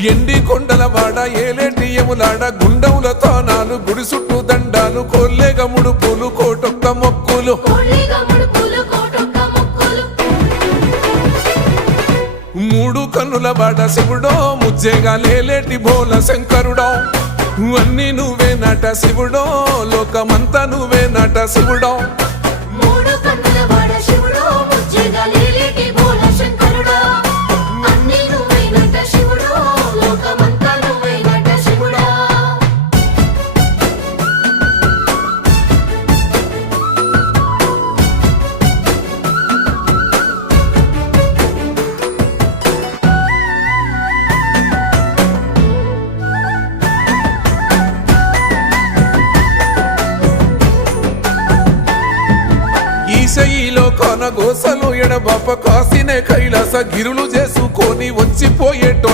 ఎండి కొండల వాడ ఏలేటి యములాడ గుండముల తానాలు గుడి చుట్టూ దండాలు కొల్లేగ ముడుపులు కోటొక్క మొక్కులు మూడు కన్నుల వాడ శివుడో ముజ్జేగా లేలేటి బోల శంకరుడో అన్ని నువ్వే నట శివుడో లోకమంతా నువ్వే నట శివుడో ఈశయిలో కొన గోసలు ఎడబాప కాసినే కైలాస గిరులు చేసుకొని వచ్చిపోయేటో